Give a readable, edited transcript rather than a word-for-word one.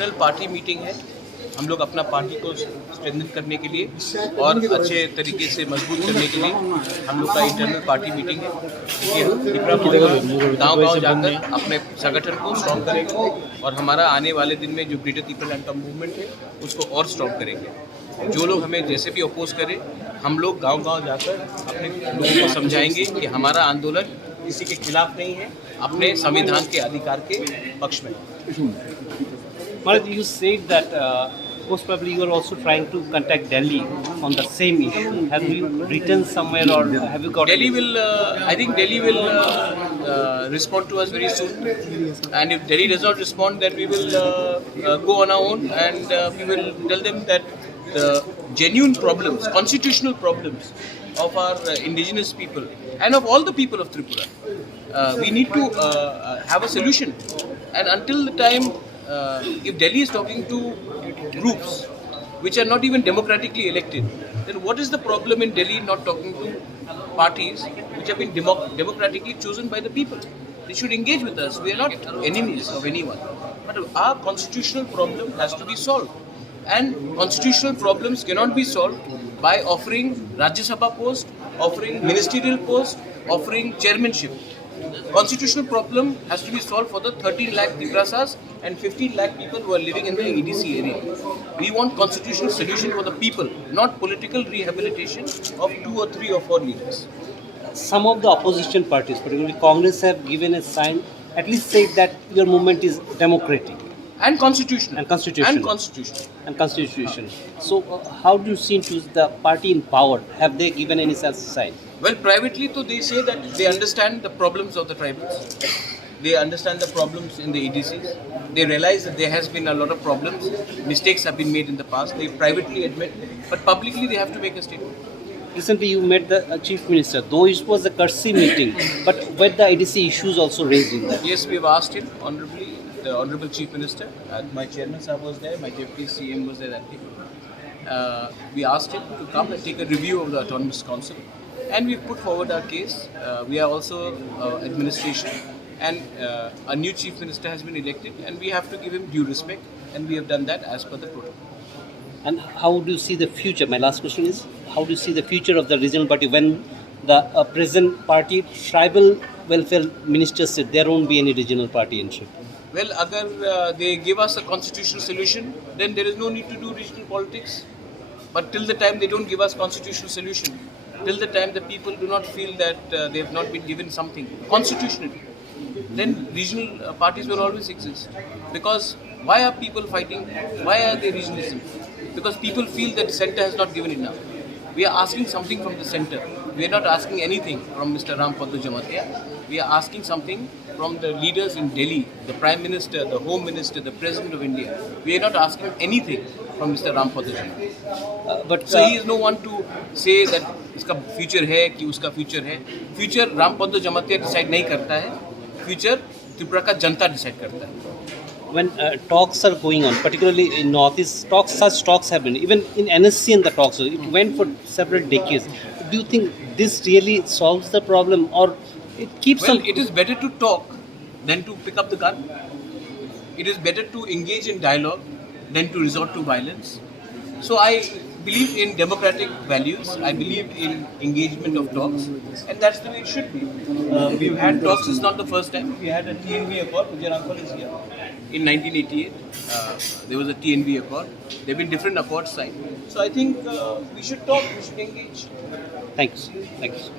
Internal party meeting है। हम लोग अपना पार्टी को स्ट्रेंथन करने के लिए और अच्छे तरीके से मजबूत करने के लिए हम लोग का इंटरनल पार्टी मीटिंग है। गांव-गांव जाकर अपने संगठन को स्ट्रॉन्ग करेंगे और हमारा आने वाले दिन में जो ग्रेटर पीपल एंड का मूवमेंट है उसको और स्ट्रॉन्ग करेंगे। जो लोग हमें जैसे भी अपोज करें, हम लोग गांव-गांव जाकर अपने लोगों को समझाएंगे कि हमारा आंदोलन किसी के खिलाफ नहीं है, अपने संविधान के अधिकार के पक्ष में। But you said that most probably you are also trying to contact Delhi on the same issue. Have you written somewhere or have you got? Delhi will, I think Delhi will respond to us very soon. And if Delhi does not respond, then we will go on our own and we will tell them that the genuine problems, constitutional problems of our indigenous people and of all the people of Tripura, we need to have a solution. And until the time, if Delhi is talking to groups which are not even democratically elected, then what is the problem in Delhi not talking to parties which have been democratically chosen by the people? They should engage with us. We are not enemies of anyone. But our constitutional problem has to be solved. And constitutional problems cannot be solved by offering Rajya Sabha post, offering ministerial post, offering chairmanship. Constitutional problem has to be solved for the 13 lakh Tiprasas and 15 lakh people who are living in the EDC area. We want constitutional solution for the people, not political rehabilitation of 2 or 3 or 4 leaders. Some of the opposition parties, particularly Congress, have given a sign, at least said that your movement is democratic. And constitutional. And constitutional. And constitutional. And constitution. So, how do you see to the party in power? Have they given any such sign? Well, privately, so they say that they understand the problems of the tribals. They understand the problems in the EDCs. They realize that there has been a lot of problems. Mistakes have been made in the past. They privately admit, but publicly they have to make a statement. Recently, you met the Chief Minister, though it was a courtesy meeting, but were the EDC issues also raised in that? Yes, we have asked him honorably. The Honorable Chief Minister, my chairman sir was there, my deputy CM was there that day. We asked him to come and take a review of the Autonomous Council, and we put forward our case. We are also administration, and a new Chief Minister has been elected, and we have to give him due respect, and we have done that as per the protocol. And how do you see the future? My last question is, how do you see the future of the regional party when the present party, tribal welfare minister said there won't be any regional party in shape? Well, agar they give us a constitutional solution, then there is no need to do regional politics. But till the time they don't give us constitutional solution, till the time the people do not feel that they have not been given something constitutionally, then regional parties will always exist. Because why are people fighting? Why are they regionalism? Because people feel that the centre has not given enough. We are asking something from the centre. We are not asking anything from Mr. Ram Padwa Jamatia. We are asking something from the leaders in Delhi, the Prime Minister, the Home Minister, the President of India. We are not asking anything from Mr. Ram Padwa Jamatia. So he is no one to say that इसका future है कि उसका future है. Future Ram Padwa Jamatia decide नहीं करता है. Future Tripura का जनता decide करता है. When talks are going on, particularly in Northeast, such talks have been, even in NSC and the talks, it went for several decades. Do you think this really solves the problem, or it keeps Well, it is better to talk than to pick up the gun. It is better to engage in dialogue than to resort to violence. So I believe in democratic values. I believe in engagement of talks, and that's the way it should be. We've had talks. It's not the first time. We had a TNV accord. Vijay Rampal is here. In 1988, there was a TNV accord. There have been different accords signed. So I think we should talk. We should engage. Thanks. Thanks.